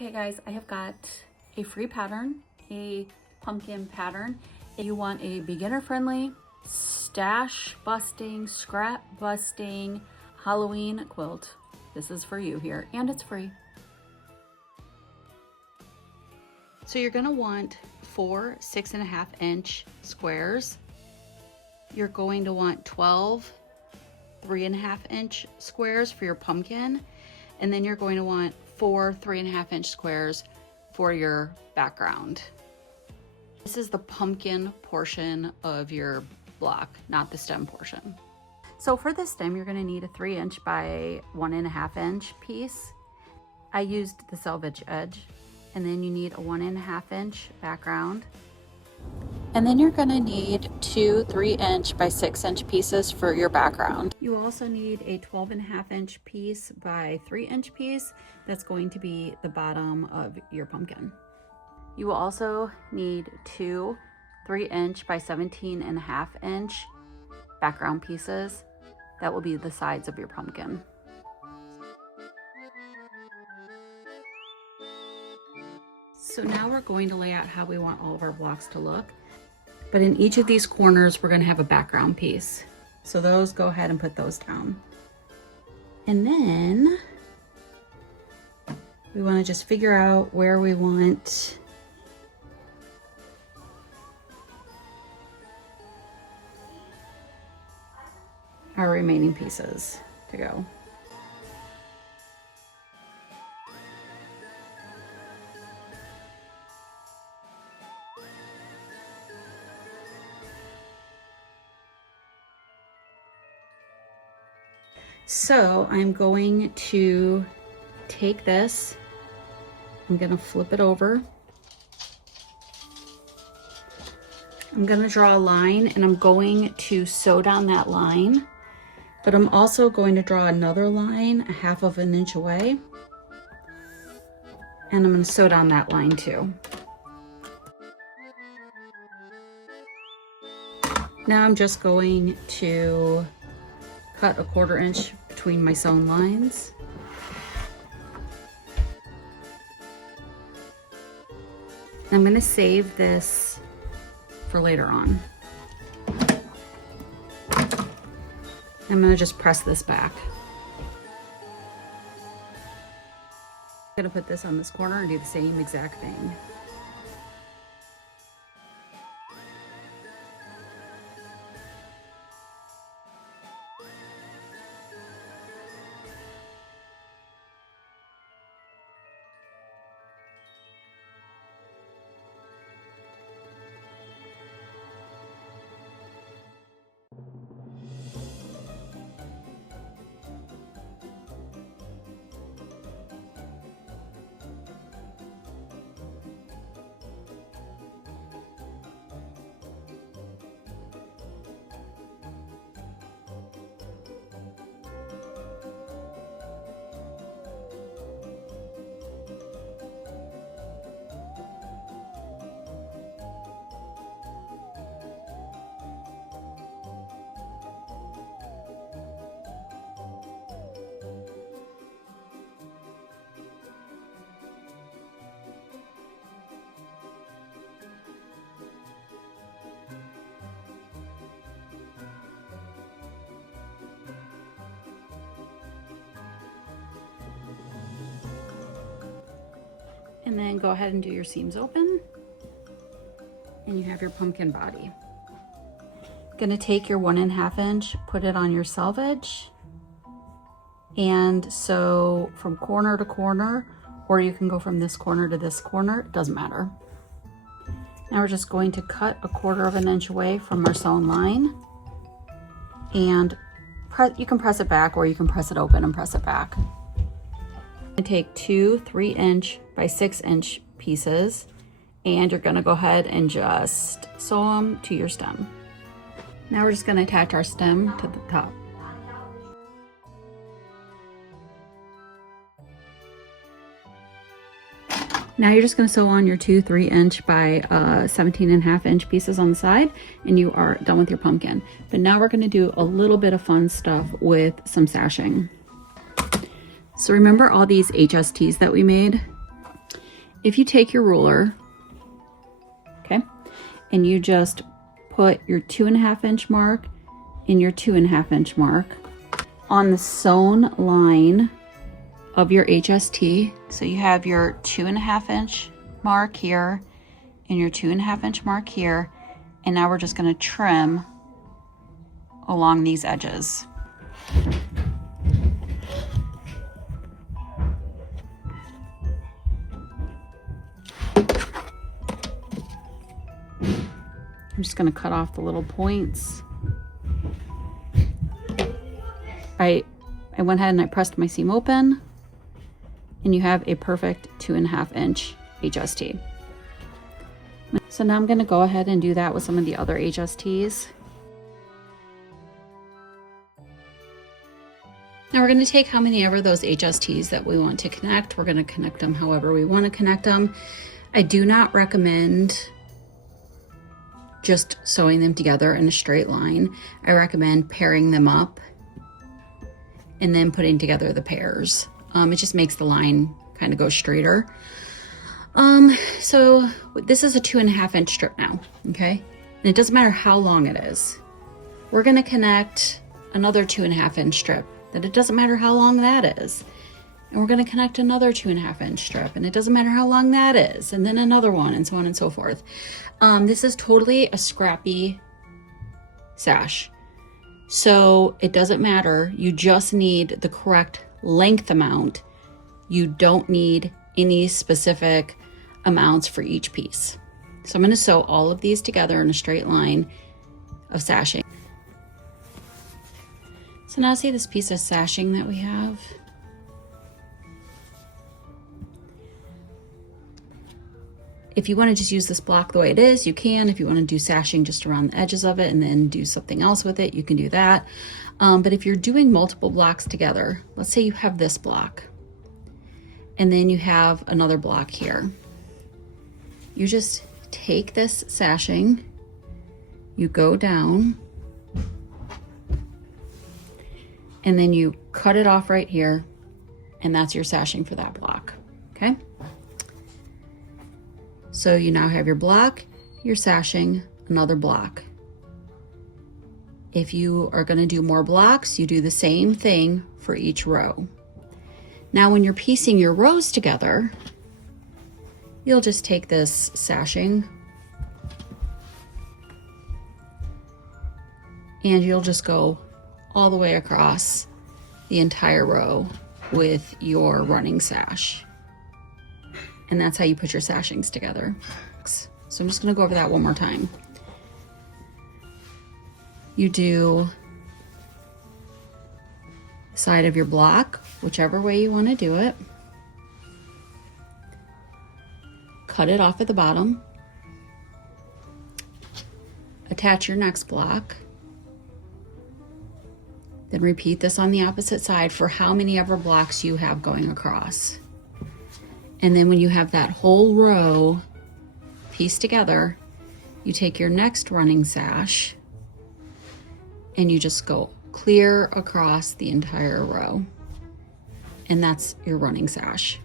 Okay guys, I have got a free pattern, a pumpkin pattern. If you want a beginner friendly, stash busting, scrap busting, Halloween quilt, this is for you here, and it's free. So you're gonna want 4 6.5-inch squares. You're going to want 12 3.5-inch squares for your pumpkin, and then you're going to want 4 3.5-inch squares for your background. This is the pumpkin portion of your block, not the stem portion. So for the stem, you're gonna need a 3-inch by 1.5-inch piece. I used the selvage edge, and then you need a 1.5-inch background. And then you're gonna need 2 3-inch by 6-inch pieces for your background. You also need a 12.5-inch piece by 3-inch piece. That's going to be the bottom of your pumpkin. You will also need 2 3-inch by 17.5-inch background pieces. That will be the sides of your pumpkin. So now we're going to lay out how we want all of our blocks to look. But in each of these corners, we're going to have a background piece. So those, go ahead and put those down. And then we want to just figure out where we want our remaining pieces to go. So I'm going to take this, I'm going to flip it over. I'm going to draw a line, and I'm going to sew down that line, but I'm also going to draw another line 1/2 inch away, and I'm going to sew down that line too. Now I'm just going to cut a 1/4 inch between my sewn lines. I'm going to save this for later on. I'm going to just press this back. I'm going to put this on this corner and do the same exact thing. And then go ahead and do your seams open, and you have your pumpkin body. Gonna take your 1.5 inch, put it on your selvage, and sew from corner to corner, or you can go from this corner to this corner, it doesn't matter. Now we're just going to cut a 1/4 inch away from our sewn line, and you can press it back, or you can press it open and press it back. Take 2 3-inch by 6-inch pieces, and you're going to go ahead and just sew them to your stem. Now we're just going to attach our stem to the top. Now you're just going to sew on your 2 3-inch by 17.5-inch pieces on the side, and you are done with your pumpkin. But now we're going to do a little bit of fun stuff with some sashing. So remember all these HSTs that we made? if you take your ruler, okay, and you just put your 2.5 inch mark and your 2.5 inch mark on the sewn line of your HST. So you have your 2.5 inch mark here and your 2.5 inch mark here. And now we're just gonna trim along these edges. I'm just gonna cut off the little points. I went ahead and I pressed my seam open, and you have a perfect 2.5 inch HST. So now I'm gonna go ahead and do that with some of the other HSTs. Now we're gonna take how many ever those HSTs that we want to connect. We're gonna connect them however we wanna connect them. I do not recommend just sewing them together in a straight line. I recommend pairing them up and then putting together the pairs. It just makes the line kind of go straighter. So this is a 2.5 inch strip now, okay? And it doesn't matter how long it is. We're gonna connect another 2.5 inch strip, that it doesn't matter how long that is. And we're gonna connect another 2.5 inch strip, and it doesn't matter how long that is, and then another one, and so on and so forth. This is totally a scrappy sash. So it doesn't matter, you just need the correct length amount. You don't need any specific amounts for each piece. So I'm gonna sew all of these together in a straight line of sashing. So now see this piece of sashing that we have? If you want to just use this block the way it is, you can. If you want to do sashing just around the edges of it and then do something else with it, you can do that. But if you're doing multiple blocks together, let's say you have this block and then you have another block here. You just take this sashing, you go down, and then you cut it off right here, and that's your sashing for that block, okay? So you now have your block, your sashing, another block. If you are gonna do more blocks, you do the same thing for each row. Now when you're piecing your rows together, you'll just take this sashing and you'll just go all the way across the entire row with your running sash. And that's how you put your sashings together. So I'm just gonna go over that one more time. You do side of your block, whichever way you wanna do it. Cut it off at the bottom. Attach your next block. Then repeat this on the opposite side for how many ever blocks you have going across. And then when you have that whole row pieced together, you take your next running sash and you just go clear across the entire row. And that's your running sash.